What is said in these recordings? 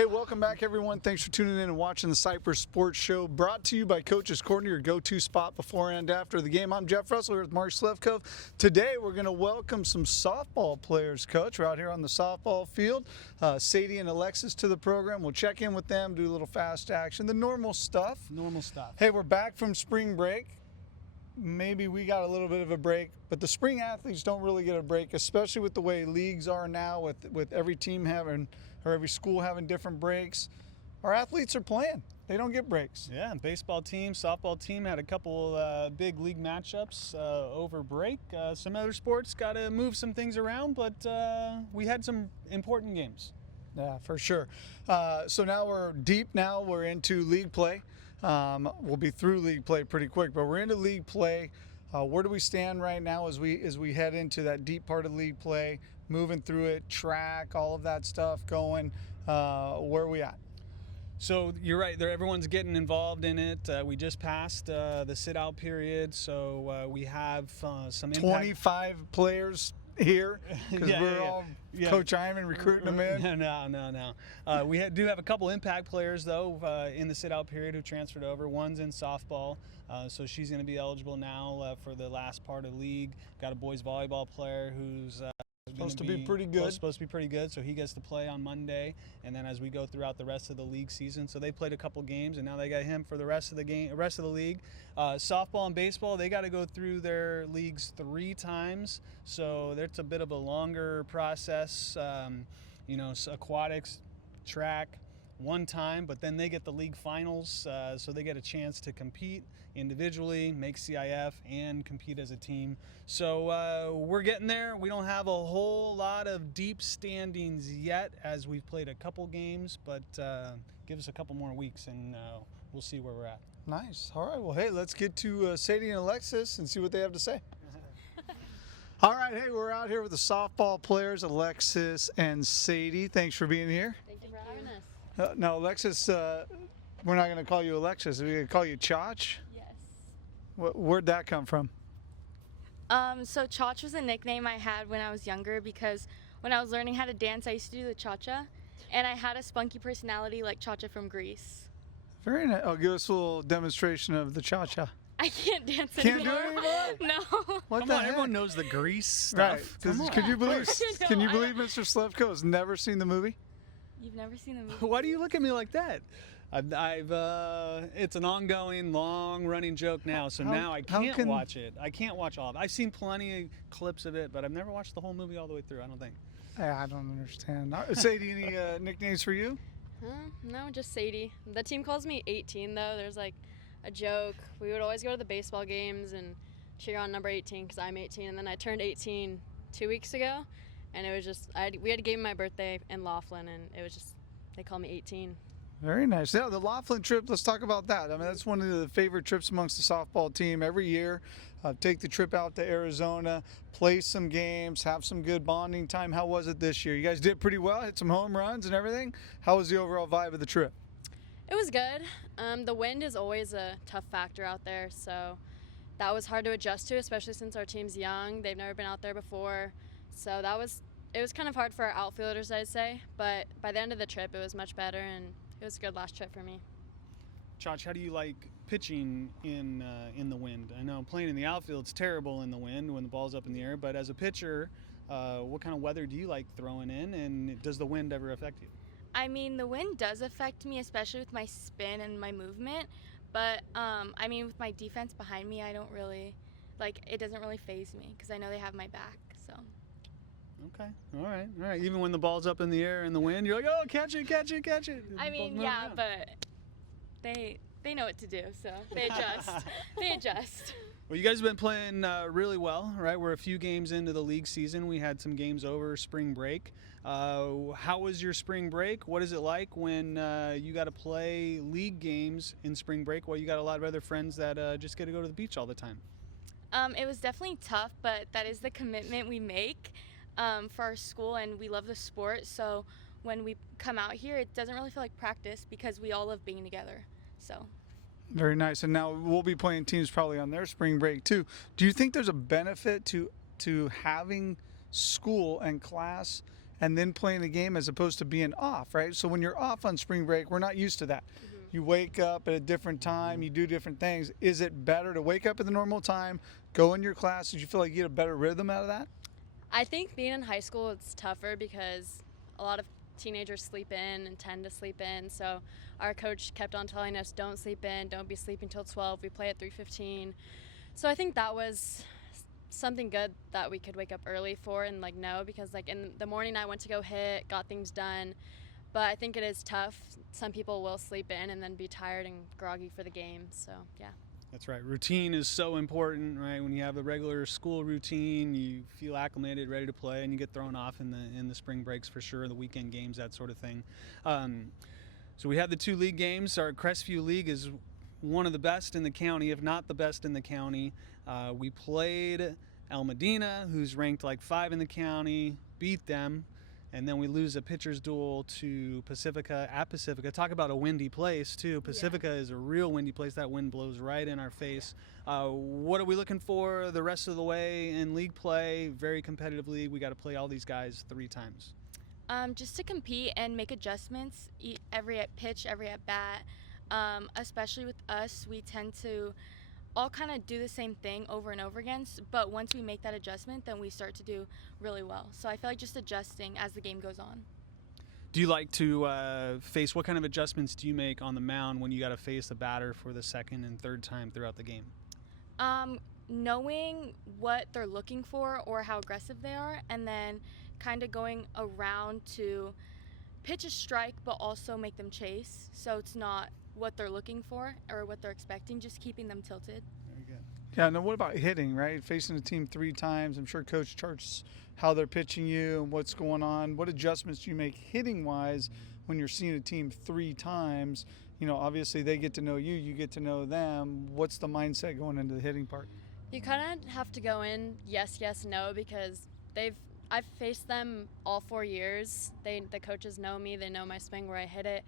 Hey, welcome back, everyone. Thanks for tuning in and watching the Cypress Sports Show, brought to you by Coach's Corner, your go-to spot before and after the game. I'm Jeff Russell here with Mark Slevcove. Today, we're going to welcome some softball players, Coach. We're out here on the softball field. Sadie and Alexis to the program. We'll check in with them, do a little fast action, the normal stuff. Normal stuff. Hey, we're back from spring break. Maybe we got a little bit of a break, but the spring athletes don't really get a break, especially with the way leagues are now, with every team having, or every school having different breaks. Our athletes are playing. They don't get breaks. Yeah, baseball team, softball team had a couple big league matchups over break. Some other sports got to move some things around, but we had some important games. Yeah, for sure. So now we're deep now. We're into league play. We'll be through league play pretty quick, but we're into league play. Where do we stand right now as we head into that deep part of league play, moving through it, track, all of that stuff going? Where are we at? So you're right, everyone's getting involved in it. We just passed the sit-out period, so we have some impact. 25 players here because we're all Coach Iman recruiting them in. No. We do have a couple impact players though in the sit-out period who transferred over. One's in softball, so she's going to be eligible now for the last part of league. Got a boys volleyball player who's supposed to be pretty good, so he gets to play on Monday, and then as we go throughout the rest of the league season, so they played a couple games, and now they got him for the rest of the league. Softball and baseball, they got to go through their leagues 3 times, so it's a bit of a longer process. Aquatics, track 1 time, but then they get the league finals, so they get a chance to compete individually, make CIF, and compete as a team. So we're getting there. We don't have a whole lot of deep standings yet, as we've played a couple games, but give us a couple more weeks and we'll see where we're at. Nice. All right. Well, hey, let's get to Sadie and Alexis and see what they have to say. All right. Hey, we're out here with the softball players, Alexis and Sadie. Thanks for being here. Thank you for having us. Now, Alexis, we're not going to call you Alexis. We're going to call you Chach. Yes. Where'd that come from? So Chach was a nickname I had when I was younger because when I was learning how to dance, I used to do the cha-cha, and I had a spunky personality like Cha-Cha from Greece. Very nice. Oh, give us a little demonstration of the cha-cha. I can't dance Can't anymore. do it anymore? No. What Come the on, heck? everyone knows the Grease stuff. Right. Come on. Can you believe? No, Can you believe Mr. Slevcove has never seen the movie? You've never seen the movie? Why do you look at me like that? It's an ongoing, long-running joke now, so now I can't watch it. I can't watch all of it. I've seen plenty of clips of it, but I've never watched the whole movie all the way through, I don't think. I don't understand. Sadie, any nicknames for you? No, just Sadie. The team calls me 18, though. There's like a joke. We would always go to the baseball games and cheer on number 18 because I'm 18, and then I turned 18 2 weeks ago, and it was just, we had a game on my birthday in Laughlin, and it was just, they call me 18. Very nice. Yeah, the Laughlin trip, let's talk about that. I mean, that's one of the favorite trips amongst the softball team. Every year, take the trip out to Arizona, play some games, have some good bonding time. How was it this year? You guys did pretty well, hit some home runs and everything. How was the overall vibe of the trip? It was good. The wind is always a tough factor out there, so that was hard to adjust to, especially since our team's young. They've never been out there before, so it was kind of hard for our outfielders, I'd say, but by the end of the trip, it was much better, and it was a good last trip for me. Chach, how do you like pitching in the wind? I know playing in the outfield's terrible in the wind when the ball's up in the air, but as a pitcher, what kind of weather do you like throwing in, and does the wind ever affect you? I mean, the wind does affect me, especially with my spin and my movement, but with my defense behind me, I don't really, it doesn't really faze me because I know they have my back, so. Okay, all right. Even when the ball's up in the air in the wind, you're like, oh, catch it. I mean, yeah, but they know what to do, so they adjust. They adjust. Well, you guys have been playing really well, right? We're a few games into the league season. We had some games over spring break. How was your spring break? What is it like when you got to play league games in spring break while you got a lot of other friends that just get to go to the beach all the time? It was definitely tough, but that is the commitment we make for our school, and we love the sport, so when we come out here, it doesn't really feel like practice because we all love being together, so. Very nice. And now we'll be playing teams probably on their spring break too. Do you think there's a benefit to having school and class and then playing the game as opposed to being off, right? So when you're off on spring break, we're not used to that. You wake up at a different time, you do different things. Is it better to wake up at the normal time, go in your class? Did you feel like you get a better rhythm out of that? I think being in high school, it's tougher because a lot of teenagers sleep in and tend to sleep in. So our coach kept on telling us, don't sleep in, don't be sleeping till 12. We play at 3:15. So I think that was something good that we could wake up early for and know, because in the morning I went to go hit, got things done. But I think it is tough. Some people will sleep in and then be tired and groggy for the game. So yeah. That's right. Routine is so important, right? When you have the regular school routine, you feel acclimated, ready to play, and you get thrown off in the spring breaks for sure, the weekend games, that sort of thing. So we have the 2 league games. Our Crestview League is one of the best in the county, if not the best in the county. We played El Medina, who's ranked 5 in the county, beat them. And then we lose a pitcher's duel to Pacifica at Pacifica. Talk about a windy place, too. Pacifica is a real windy place. That wind blows right in our face. What are we looking for the rest of the way in league play? Very competitive league. We got to play all these guys 3 times. Just to compete and make adjustments every pitch, every at bat. Especially with us, we tend to all kind of do the same thing over and over again, but once we make that adjustment, then we start to do really well. So I feel like just adjusting as the game goes on. Do you like to face, what kind of adjustments do you make on the mound when you got to face a batter for the second and third time throughout the game? Knowing what they're looking for or how aggressive they are, and then kind of going around to pitch a strike but also make them chase, so it's not what they're looking for or what they're expecting, just keeping them tilted. Very good. Yeah, now what about hitting, right? Facing a team 3 times, I'm sure coach charts how they're pitching you and what's going on. What adjustments do you make hitting-wise when you're seeing a team 3 times? Obviously they get to know you, you get to know them. What's the mindset going into the hitting part? You kind of have to go in yes, yes, no, because I've faced them all 4 years. The coaches know me, they know my swing, where I hit it.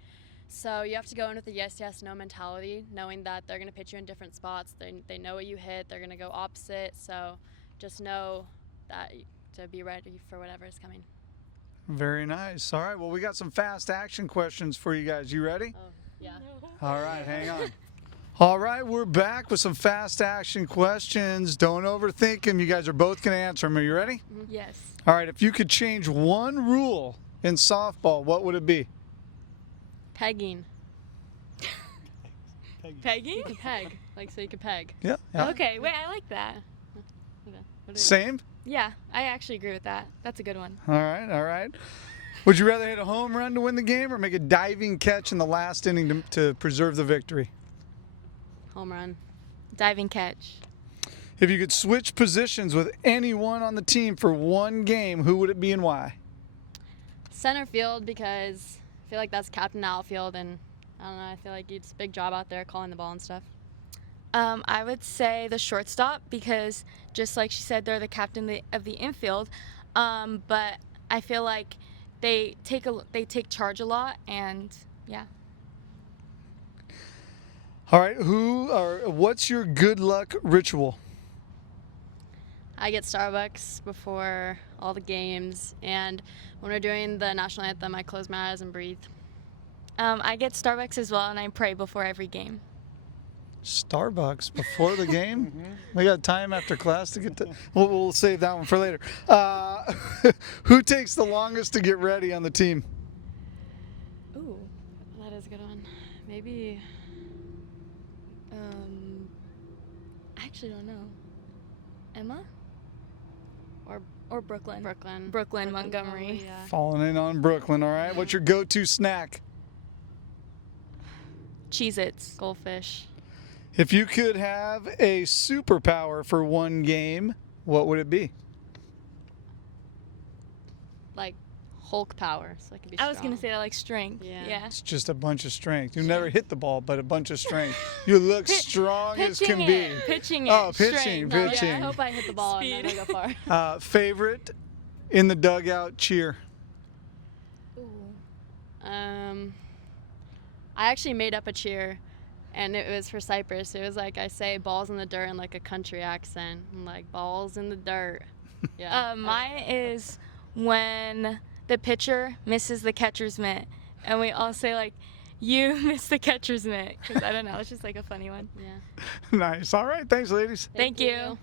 So you have to go in with a yes, yes, no mentality, knowing that they're going to pitch you in different spots. They know what you hit. They're going to go opposite. So just know that to be ready for whatever is coming. Very nice. All right, well, we got some fast action questions for you guys. You ready? Oh, yeah. All right, hang on. All right, we're back with some fast action questions. Don't overthink them. You guys are both going to answer them. Are you ready? Yes. All right, if you could change one rule in softball, what would it be? Pegging. Pegging? You can peg, so you can peg. Yeah. Okay, wait, I like that. Same? Yeah, I actually agree with that. That's a good one. All right. Would you rather hit a home run to win the game or make a diving catch in the last inning to preserve the victory? Home run. Diving catch. If you could switch positions with anyone on the team for one game, who would it be and why? Center field, because I feel like that's captain outfield, and I don't know, I feel like it's a big job out there calling the ball and stuff. I would say the shortstop, because just like she said, they're the captain of the infield. But I feel like they take charge a lot, and yeah. All right, what's your good luck ritual? I get Starbucks before all the games, and when we're doing the national anthem, I close my eyes and breathe. I get Starbucks as well, and I pray before every game. Starbucks before the game? We got time after class to get to. We'll save that one for later. Who takes the longest to get ready on the team? Ooh, that is a good one. Maybe. I actually don't know. Emma? Or Brooklyn? Brooklyn, Montgomery. Probably, yeah. Falling in on Brooklyn, all right. What's your go-to snack? Cheez-Its. Goldfish. If you could have a superpower for one game, what would it be? Like Hulk power, so I can be I was strong. going to say like strength. Yeah. It's just a bunch of strength. You never hit the ball, but a bunch of strength. You look strong as can be. Pitching it. Oh, strength. pitching. I hope I hit the ball Speed. and then I go far. Favorite in the dugout cheer? Ooh. I actually made up a cheer, and it was for Cypress. It was like I say balls in the dirt in like a country accent. I'm like balls in the dirt. Yeah. Mine is when the pitcher misses the catcher's mitt, and we all say like, "You missed the catcher's mitt," because I don't know, it's just like a funny one. Yeah. Nice. All right. Thanks, ladies. Thank you.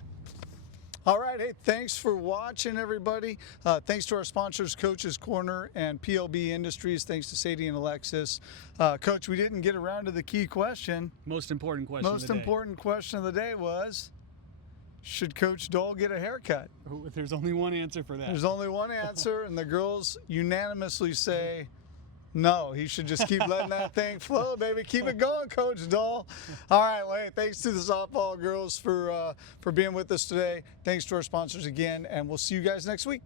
All right. Hey, thanks for watching, everybody. Thanks to our sponsors, Coach's Corner and PLB Industries. Thanks to Sadie and Alexis. Coach, we didn't get around to the key question. Most important question of Most the day. important question of the day was, should Coach Dahl get a haircut? There's only one answer for that. There's only one answer, and the girls unanimously say, no, he should just keep letting that thing flow, baby. Keep it going, Coach Dahl. All right, well, hey, thanks to the softball girls for being with us today. Thanks to our sponsors again, and we'll see you guys next week.